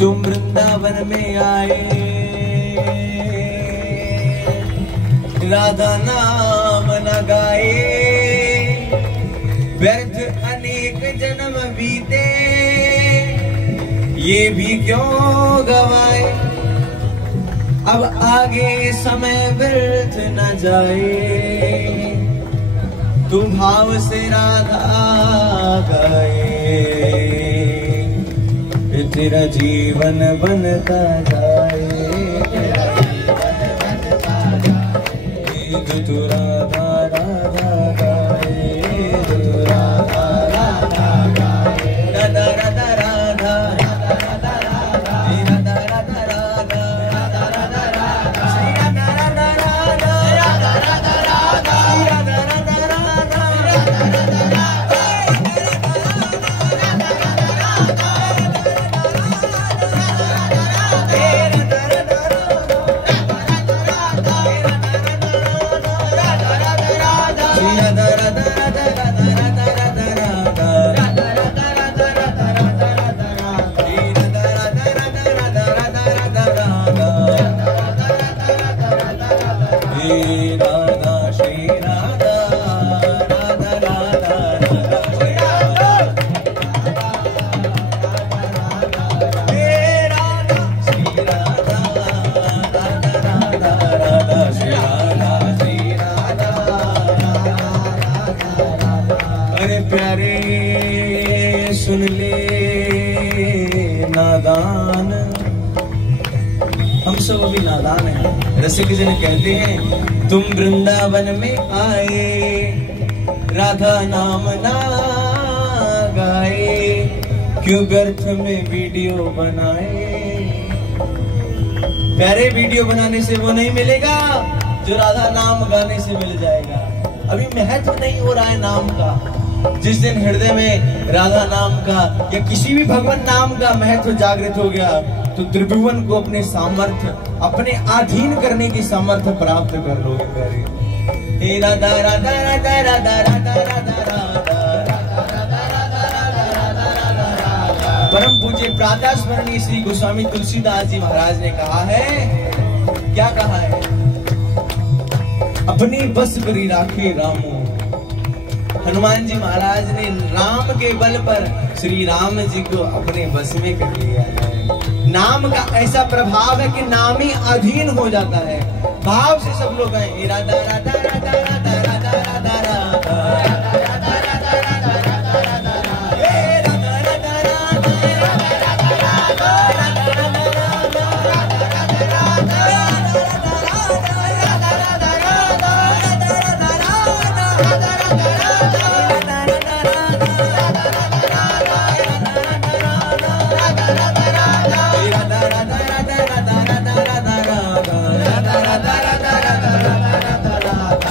तुम वृंदावन में आए, राधा नाम न गाए, व्यर्थ अनेक जन्म बीते, ये भी क्यों गवाए। अब आगे समय व्यर्थ न जाए, तू भाव से राधा गाए, तेरा जीवन बनता जाए, तू राधा राधा गाए, तू राधा राधा गाए, राधा राधा राधा राधा राधा सब अभी नादान है। रसिक जन कहते हैं तुम वृंदावन में आए, राधा नाम ना गाए, क्यों व्यर्थ में वीडियो बनाए। प्यारे वीडियो बनाने से वो नहीं मिलेगा जो राधा नाम गाने से मिल जाएगा। अभी महत्व नहीं हो रहा है नाम का। जिस दिन हृदय में राधा नाम का या किसी भी भगवान नाम का महत्व जागृत हो गया तो त्रिभुवन को अपने सामर्थ्य, अपने अधीन करने की सामर्थ्य प्राप्त कर लोगे। प्यारे राधा राधा राधा राधा राधा राधा परम पूज्य प्रातः स्मरणीय श्री गोस्वामी तुलसीदास जी महाराज ने कहा है, क्या कहा है? अपनी बस करी राखे रामो। हनुमान जी महाराज ने राम के बल पर श्री राम जी को अपने बस में कर लिया है। नाम का ऐसा प्रभाव है कि नाम ही अधीन हो जाता है। भाव से सब लोग हैं राधा राधा राधा राधा राधा राधा राधा।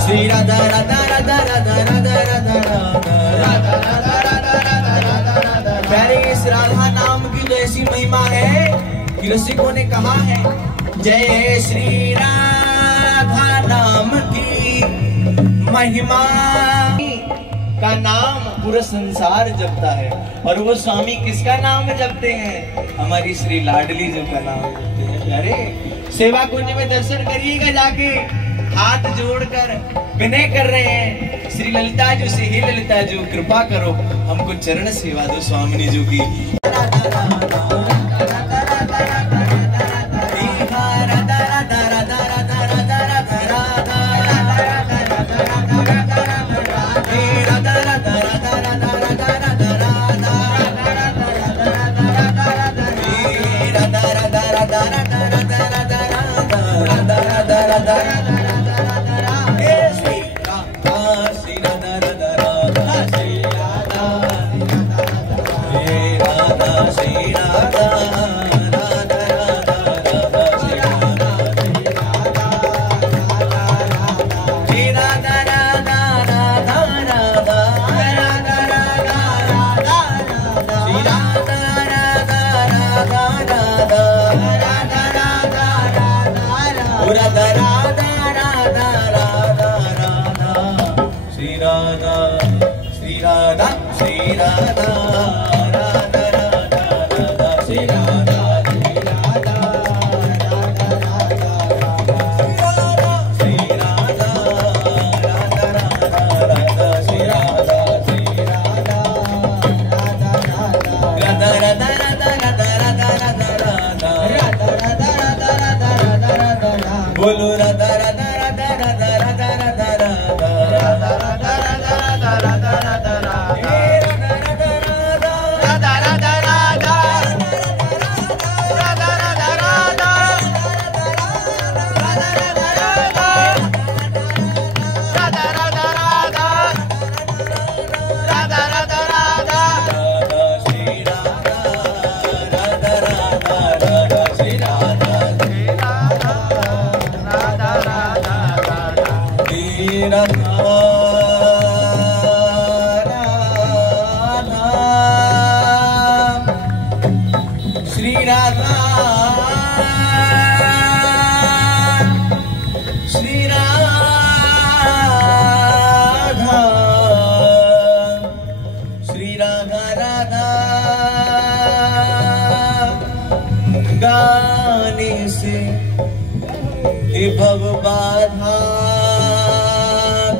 श्री राधा राधा राधा राधा राधा राधा राधा। प्यारे इस राधा नाम की तो ऐसी महिमा है कि रसिकों ने कहा है, जय श्री राधा नाम की महिमा का नाम पूरा संसार जपता है। और वो स्वामी किसका नाम जपते हैं? हमारी श्री लाडली जी का नाम जपते हैं। प्यारे सेवा कुंज में दर्शन करिएगा जाके, हाथ जोड़कर विनय कर रहे हैं श्री ललिता जी से, ही ललिता जी कृपा करो हमको चरण सेवा दो स्वामिनी जी की। बोलो राधा राधा राधा राधा राधा राधा राधा राधा राधा राधा राधा श्री राधा श्री राधा श्री राधा राधा गाने से भव बाधा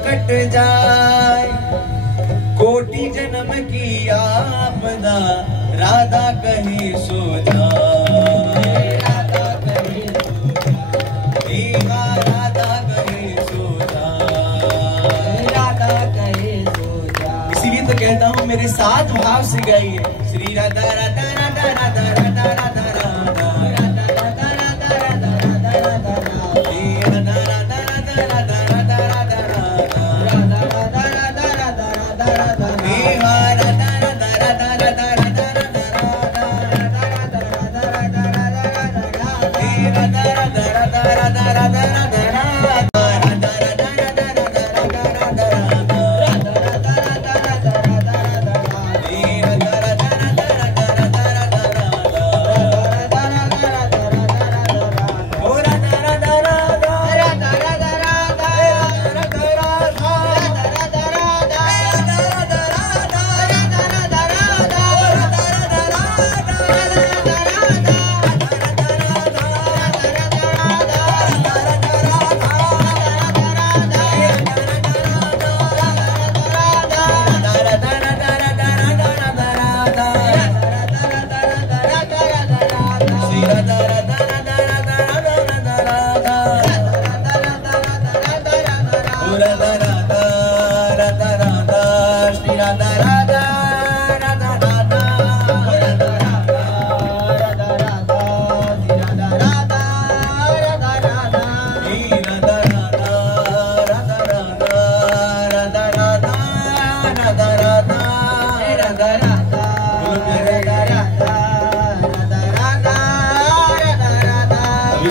कट जाए, कोटि जन्म की आपदा राधा कहे सो जाए। राधा कहे राधा कहे सो जाए, राधा कहे सो जाए। इसीलिए तो कहता हूँ मेरे साथ भाव से गाइए श्री राधा राधा राधा राधा राधा राधा राधा राधा राधा राधा राधा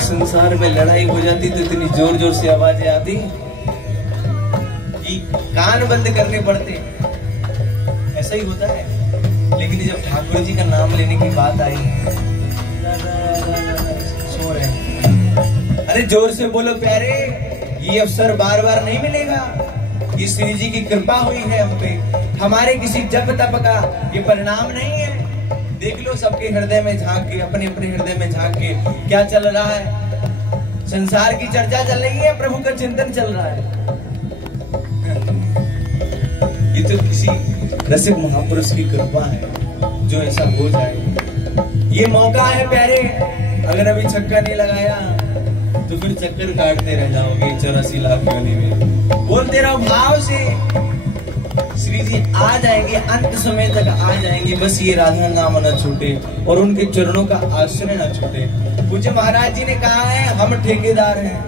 संसार में लड़ाई हो जाती तो इतनी जोर जोर से आवाजें आती कि कान बंद करने पड़ते। ऐसा ही होता है। लेकिन जब ठाकुर जी का नाम लेने की बात आई, सो रहे, अरे जोर से बोलो प्यारे, ये अवसर बार बार नहीं मिलेगा। ये श्री जी की कृपा हुई है हम पे, हमारे किसी जप तप का ये परिणाम नहीं है। देख लो सबके हृदय में झांक के, अपने अपने हृदय में झांक के क्या चल रहा है। संसार की चर्चा चल रही है, प्रभु का चिंतन चल रहा है। ये तो किसी रसिक महापुरुष की कृपा है जो ऐसा हो जाए। ये मौका है प्यारे, अगर अभी छक्का नहीं लगाया तो फिर चक्कर काटते रह जाओगे 84 लाख योनि में। बोलते रहो भाव से, श्री जी आ जाएंगे, अंत समय तक आ जाएंगे। बस ये राधा नाम न छूटे और उनके चरणों का आश्रय न छूटे। पूज्य महाराज जी ने कहा है, हम ठेकेदार हैं,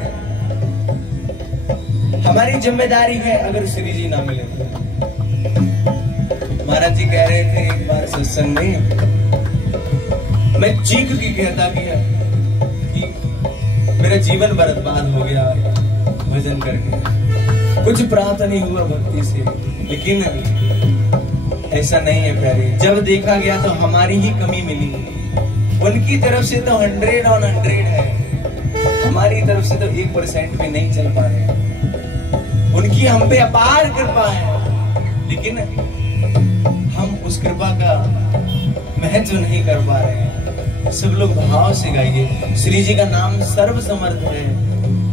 हमारी जिम्मेदारी है अगर श्री जी ना मिले तो। महाराज जी कह रहे थे एक बार सत्संग में, मैं चीख के कहता गया कि मेरा जीवन बर्बाद हो गया भजन करके, कुछ प्राप्त नहीं हुआ भक्ति से। लेकिन ऐसा नहीं है प्यारे, जब देखा गया तो हमारी ही कमी मिली। उनकी तरफ से तो 100 on 100 है, हमारी तरफ से तो 1% भी नहीं चल पा रहे। उनकी हम पे अपार कृपा है, लेकिन हम उस कृपा का महत्व नहीं कर पा रहे हैं। सब लोग भाव से गाइए, श्री जी का नाम सर्व समर्थ है,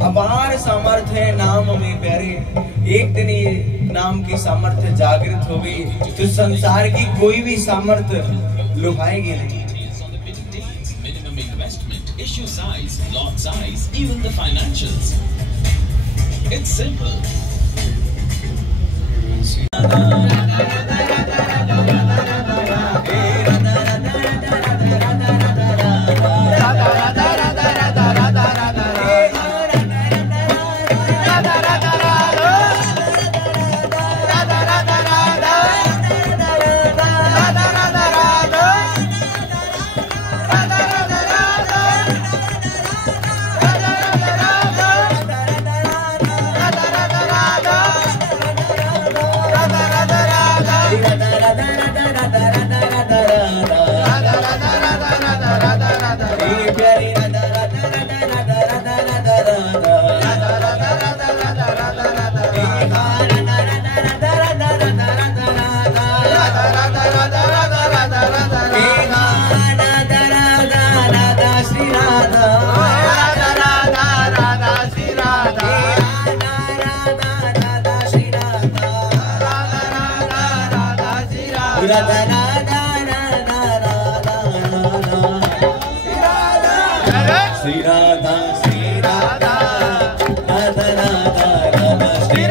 अपार सामर्थ्य है नाम में प्यारे। एक दिन ये नाम की सामर्थ्य जागृत हो गई तो संसार की कोई भी सामर्थ्य लुभाएगी नहीं। Issue size, lot size, even the financials. It's simple. Sri Radha, Sri Radha, Radha Radha, Radha Sri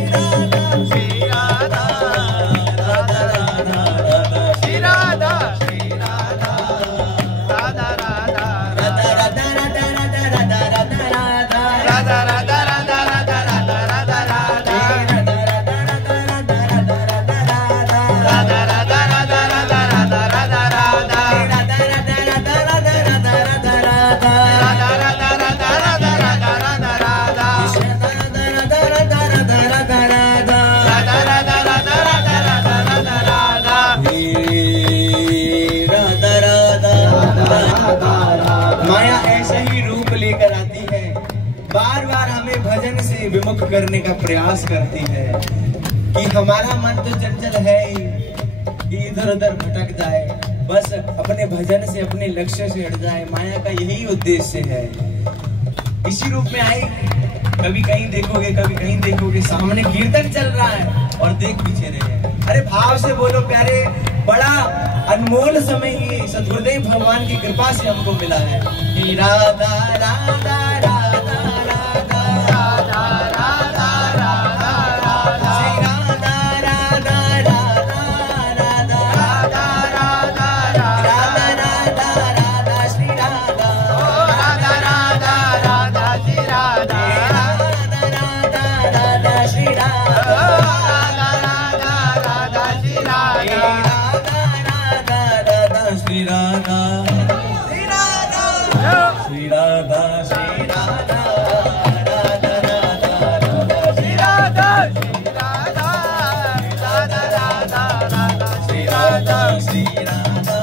Radha, Sri Radha, Radha Radha, Radha Sri Radha, Sri Radha, Radha Radha, Radha Radha, Radha Radha, Radha Radha, Radha Radha, Radha Radha, Radha Radha, Radha Radha, Radha Radha, से विमुख करने का प्रयास करती है कि हमारा मन तो चंचल है ही, कि इधर उधर भटक जाए, बस अपने भजन से अपने लक्ष्य से हट जाए। माया का यही उद्देश्य है। इसी रूप में आई, कभी कहीं देखोगे कभी कहीं देखोगे, सामने कीर्तन चल रहा है और देख पीछे रहे। अरे भाव से बोलो प्यारे, बड़ा अनमोल समय ये सद्गुरुदेव भगवान की कृपा से हमको मिला है। राधा राधा राधा राधा राधा राधा राधा राधा श्री राधा राधा राधा राधा राधा राधा राधा राधा श्री राधा राधा राधा राधा श्री राधा राधा राधा राधा श्री राधा श्री राधा श्री राधा श्री राधा श्री राधा राधा राधा राधा श्री राधा श्री राधा राधा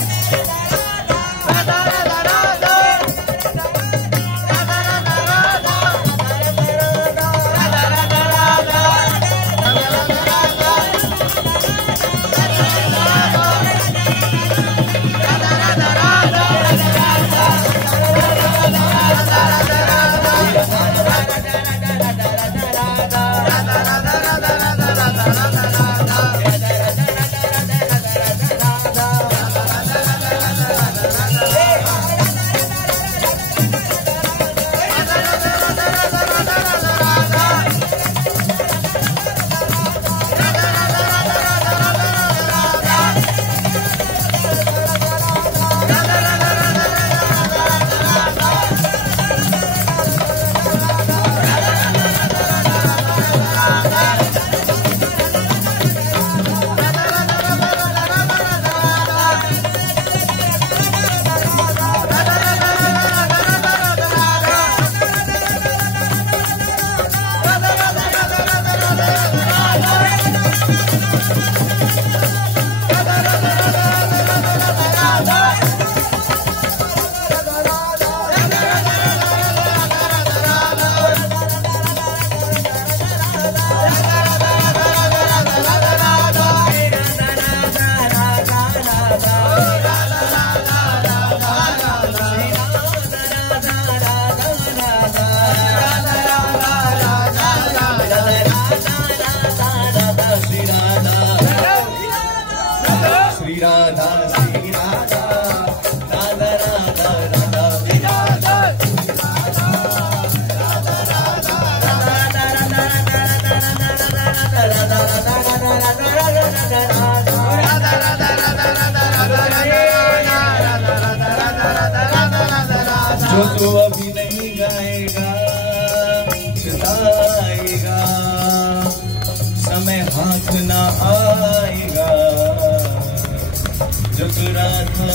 राधा राधा श्री राधा श्री राधा राधा राधा राधा श्री राधा श्री राधा राधा राधा राधा राधा राधा राधा राधा जो तो अभी नहीं गाएगा चलाएगा, समय हाथ ना आएगा। जग राधा